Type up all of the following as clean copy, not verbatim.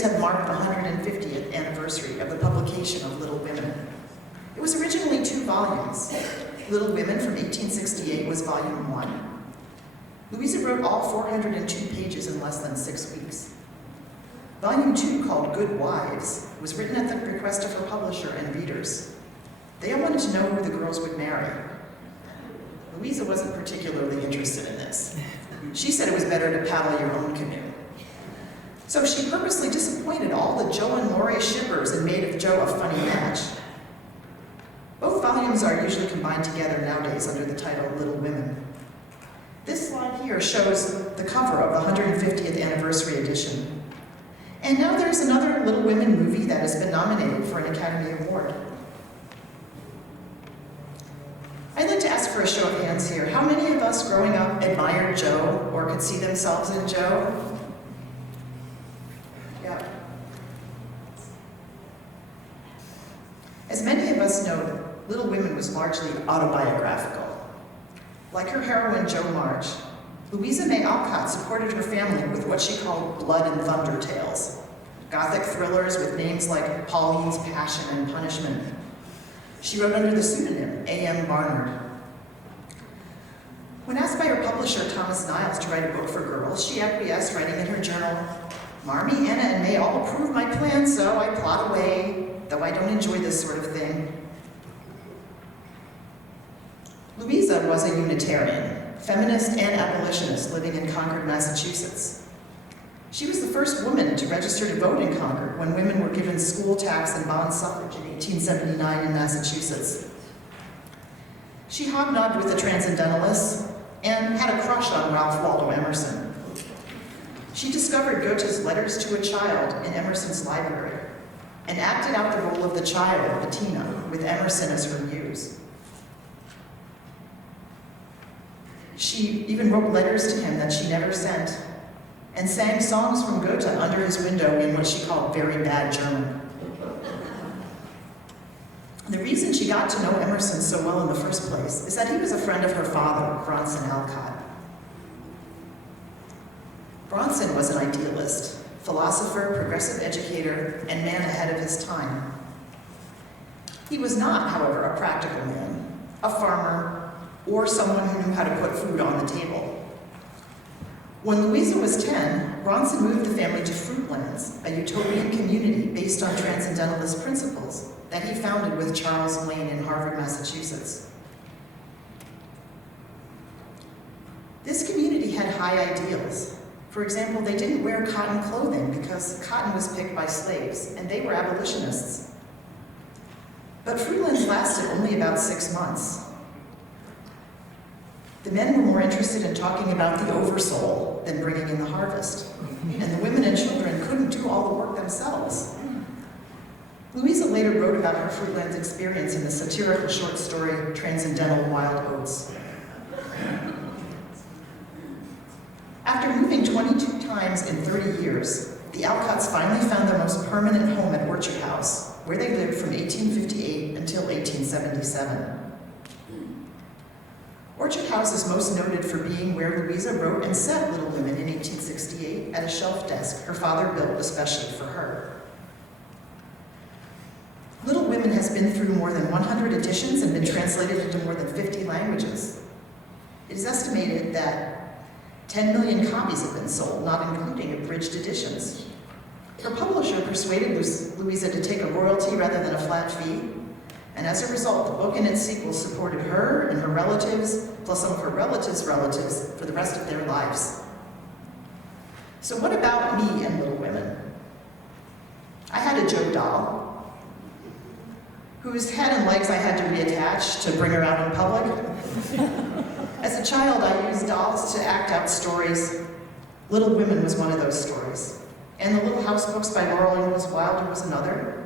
series had marked the 150th anniversary of the publication of Little Women. It was originally 2 volumes. Little Women from 1868 was volume 1. Louisa wrote all 402 pages in less than 6 weeks. Volume 2, called Good Wives, was written at the request of her publisher and readers. They all wanted to know who the girls would marry. Louisa wasn't particularly interested in this. She said it was better to paddle your own canoe. So she purposely disappointed all the Joe and Morey shippers and made of Joe a funny match. Both volumes are usually combined together nowadays under the title Little Women. This slide here shows the cover of the 150th anniversary edition. And now there's another Little Women movie that has been nominated for an Academy Award. I'd like to ask for a show of hands here. How many of us growing up admired Joe or could see themselves in Joe? Yeah. As many of us know, Little Women was largely autobiographical. Like her heroine, Jo March, Louisa May Alcott supported her family with what she called blood and thunder tales, gothic thrillers with names like Pauline's Passion and Punishment. She wrote under the pseudonym A.M. Barnard. When asked by her publisher, Thomas Niles, to write a book for girls, she acquiesced, writing in her journal, "Marmee, Anna, and May all approve my plan, so I plod away, though I don't enjoy this sort of thing." Louisa was a Unitarian, feminist and abolitionist living in Concord, Massachusetts. She was the first woman to register to vote in Concord when women were given school tax and bond suffrage in 1879 in Massachusetts. She hobnobbed with the Transcendentalists and had a crush on Ralph Waldo Emerson. She discovered Goethe's Letters to a Child in Emerson's library and acted out the role of the child, Bettina, with Emerson as her muse. She even wrote letters to him that she never sent and sang songs from Goethe under his window in what she called very bad German. The reason she got to know Emerson so well in the first place is that he was a friend of her father, Bronson Alcott. Bronson was an idealist, philosopher, progressive educator, and man ahead of his time. He was not, however, a practical man, a farmer, or someone who knew how to put food on the table. When Louisa was 10, Bronson moved the family to Fruitlands, a utopian community based on transcendentalist principles that he founded with Charles Lane in Harvard, Massachusetts. This community had high ideals. For example, they didn't wear cotton clothing because cotton was picked by slaves, and they were abolitionists. But Fruitlands lasted only about 6 months. The men were more interested in talking about the oversoul than bringing in the harvest. And the women and children couldn't do all the work themselves. Louisa later wrote about her Fruitlands experience in the satirical short story, Transcendental Wild Oats. After moving 22 times in 30 years, the Alcotts finally found their most permanent home at Orchard House, where they lived from 1858 until 1877. Orchard House is most noted for being where Louisa wrote and set Little Women in 1868 at a shelf desk her father built especially for her. Little Women has been through more than 100 editions and been translated into more than 50 languages. It is estimated that 10 million copies have been sold, not including abridged editions. Her publisher persuaded Louisa to take a royalty rather than a flat fee, and as a result, the book and its sequel supported her and her relatives, plus some of her relatives' relatives, for the rest of their lives. So what about me and Little Women? I had a Joe doll, whose head and legs I had to reattach to bring her out in public. As a child, I used dolls to act out stories. Little Women was one of those stories. And the Little House books by Laurel Ingalls Wilder was another.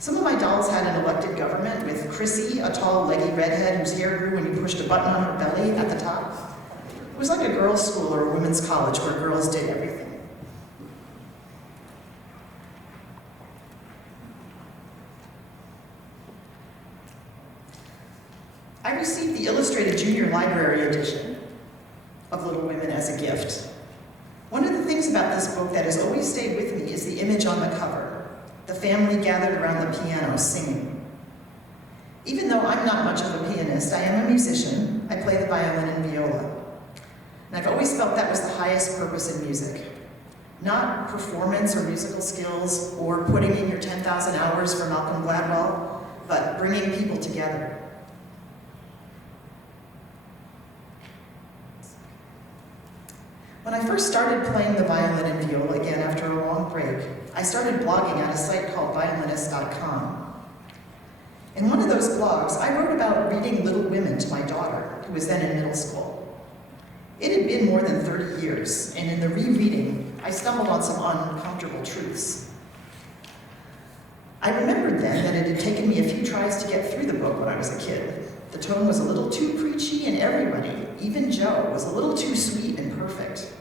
Some of my dolls had an elected government with Chrissy, a tall, leggy redhead whose hair grew when you pushed a button on her belly at the top. It was like a girls' school or a women's college where girls did everything. I received the Illustrated Junior Library edition of Little Women as a gift. One of the things about this book that has always stayed with me is the image on the cover, the family gathered around the piano singing. Even though I'm not much of a pianist, I am a musician. I play the violin and viola. And I've always felt that was the highest purpose in music. Not performance or musical skills or putting in your 10,000 hours for Malcolm Gladwell, but bringing people together. When I first started playing the violin and viola again after a long break, I started blogging at a site called violinist.com. In one of those blogs, I wrote about reading Little Women to my daughter, who was then in middle school. It had been more than 30 years, and in the rereading, I stumbled on some uncomfortable truths. I remembered then that it had taken me a few tries to get through the book when I was a kid. The tone was a little too preachy, and everybody, even Joe, was a little too sweet and perfect.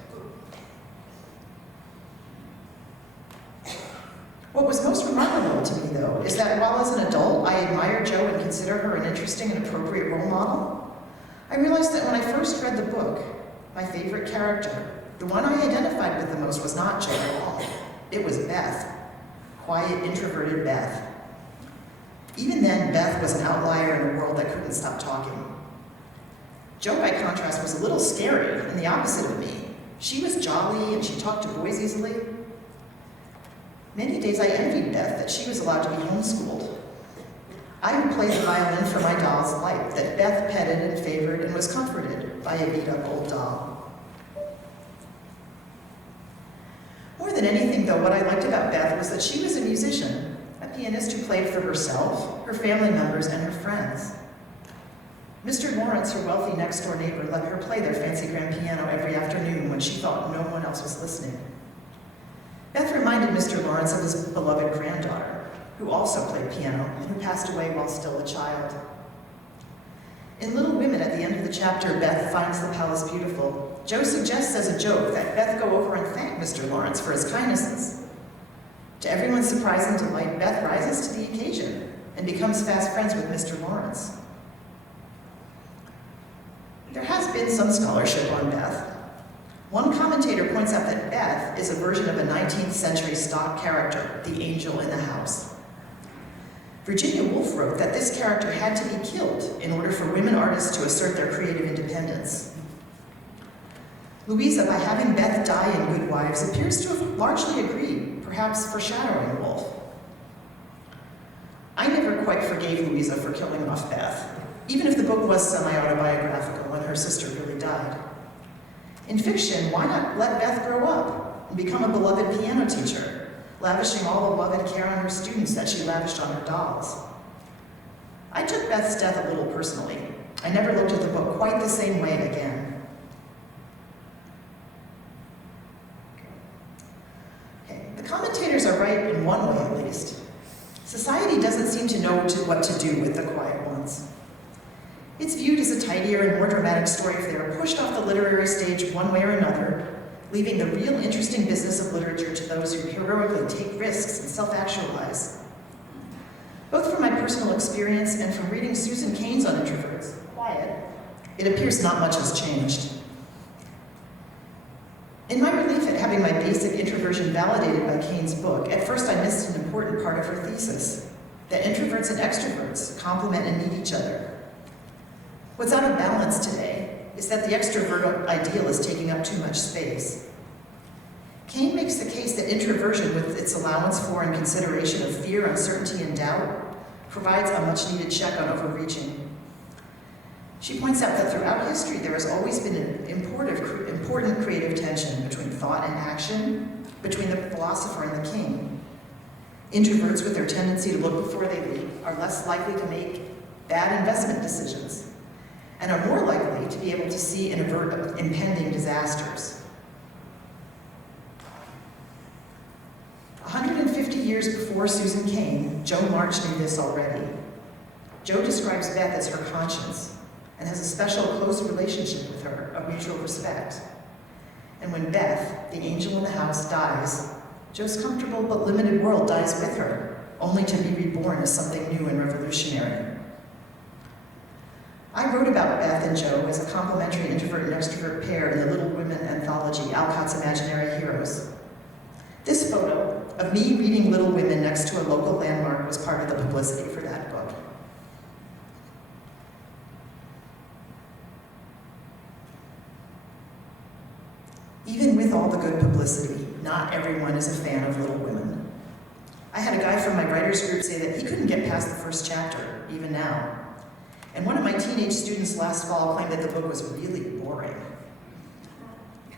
What was most remarkable to me, though, is that while as an adult I admire Jo and consider her an interesting and appropriate role model, I realized that when I first read the book, my favorite character, the one I identified with the most, was not Jo at all. It was Beth, quiet, introverted Beth. Even then, Beth was an outlier in a world that couldn't stop talking. Jo, by contrast, was a little scary and the opposite of me. She was jolly and she talked to boys easily. Many days I envied Beth that she was allowed to be homeschooled. I would play the violin for my doll's life that Beth petted and favored and was comforted by a beat-up old doll. More than anything, though, what I liked about Beth was that she was a musician, a pianist who played for herself, her family members, and her friends. Mr. Lawrence, her wealthy next-door neighbor, let her play their fancy grand piano every afternoon when she thought no one else was listening. Beth reminded Mr. Lawrence of his beloved granddaughter, who also played piano and who passed away while still a child. In Little Women, at the end of the chapter, Beth finds the palace beautiful. Jo suggests as a joke that Beth go over and thank Mr. Lawrence for his kindnesses. To everyone's surprise and delight, Beth rises to the occasion and becomes fast friends with Mr. Lawrence. There has been some scholarship on Beth. One commentator points out that Beth is a version of a 19th century stock character, the angel in the house. Virginia Woolf wrote that this character had to be killed in order for women artists to assert their creative independence. Louisa, by having Beth die in Good Wives, appears to have largely agreed, perhaps foreshadowing Woolf. I never quite forgave Louisa for killing off Beth, even if the book was semi-autobiographical and her sister really died. In fiction, why not let Beth grow up and become a beloved piano teacher, lavishing all the love and care on her students that she lavished on her dolls? I took Beth's death a little personally. I never looked at the book quite the same way again. Okay. The commentators are right in one way, at least. Society doesn't seem to know what to do with the quiet ones. It's viewed as a tidier and more dramatic story if they are pushed off the literary stage one way or another, leaving the real interesting business of literature to those who heroically take risks and self-actualize. Both from my personal experience and from reading Susan Cain's on introverts, Quiet, it appears not much has changed. In my relief at having my basic introversion validated by Cain's book, at first I missed an important part of her thesis, that introverts and extroverts complement and need each other. What's out of balance today is that the extrovert ideal is taking up too much space. Cain makes the case that introversion, with its allowance for and consideration of fear, uncertainty, and doubt, provides a much-needed check on overreaching. She points out that throughout history there has always been an important creative tension between thought and action, between the philosopher and the king. Introverts, with their tendency to look before they leap, are less likely to make bad investment decisions, and are more likely to be able to see and avert impending disasters. 150 years before Susan Cain, Jo March knew this already. Jo describes Beth as her conscience and has a special close relationship with her of mutual respect. And when Beth, the angel in the house, dies, Jo's comfortable but limited world dies with her, only to be reborn as something new and revolutionary. I wrote about Beth and Joe as a complementary introvert and extrovert pair in the Little Women anthology, Alcott's Imaginary Heroes. This photo of me reading Little Women next to a local landmark was part of the publicity for that book. Even with all the good publicity, not everyone is a fan of Little Women. I had a guy from my writers group say that he couldn't get past the first chapter, even now. And one of my teenage students last fall claimed that the book was really boring.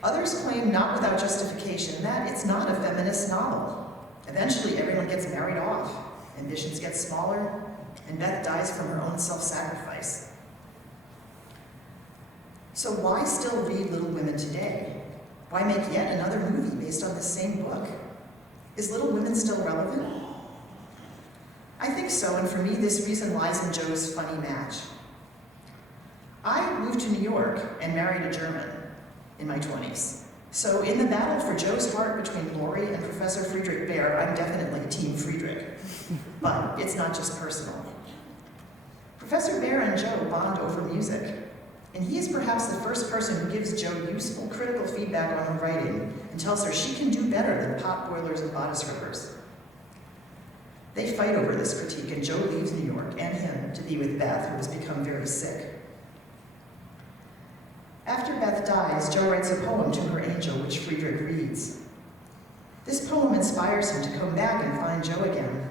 Others claim, not without justification, that it's not a feminist novel. Eventually, everyone gets married off, ambitions get smaller, and Beth dies from her own self-sacrifice. So why still read Little Women today? Why make yet another movie based on the same book? Is Little Women still relevant? I think so, and for me, this reason lies in Joe's funny match. I moved to New York and married a German in my 20s. So in the battle for Joe's heart between Lori and Professor Friedrich Baer, I'm definitely Team Friedrich. But it's not just personal. Professor Baer and Joe bond over music, and he is perhaps the first person who gives Joe useful critical feedback on her writing and tells her she can do better than pot boilers and bodice rippers. They fight over this critique, and Joe leaves New York and him to be with Beth, who has become very sick. After Beth dies, Joe writes a poem to her angel, which Friedrich reads. This poem inspires him to come back and find Joe again.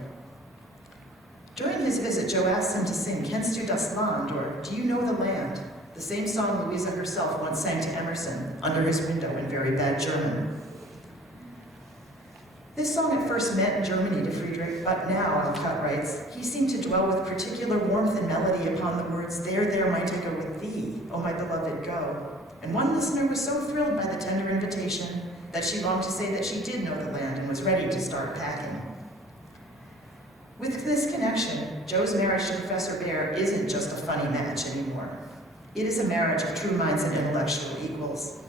During his visit, Joe asks him to sing Kennst du das Land, or Do You Know the Land, the same song Louisa herself once sang to Emerson under his window in very bad German. This song at first meant Germany to Friedrich, but now, Alcott writes, he seemed to dwell with particular warmth and melody upon the words, there might I go with thee, O my beloved, go. And one listener was so thrilled by the tender invitation that she longed to say that she did know the land and was ready to start packing. With this connection, Joe's marriage to Professor Baer isn't just a funny match anymore. It is a marriage of true minds and intellectual equals.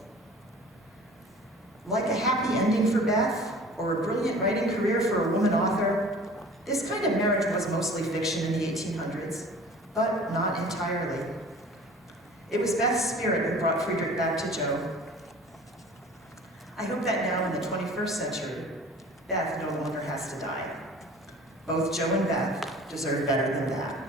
Like a happy ending for Beth, or a brilliant writing career for a woman author, this kind of marriage was mostly fiction in the 1800s, but not entirely. It was Beth's spirit who brought Friedrich back to Joe. I hope that now in the 21st century, Beth no longer has to die. Both Joe and Beth deserve better than that.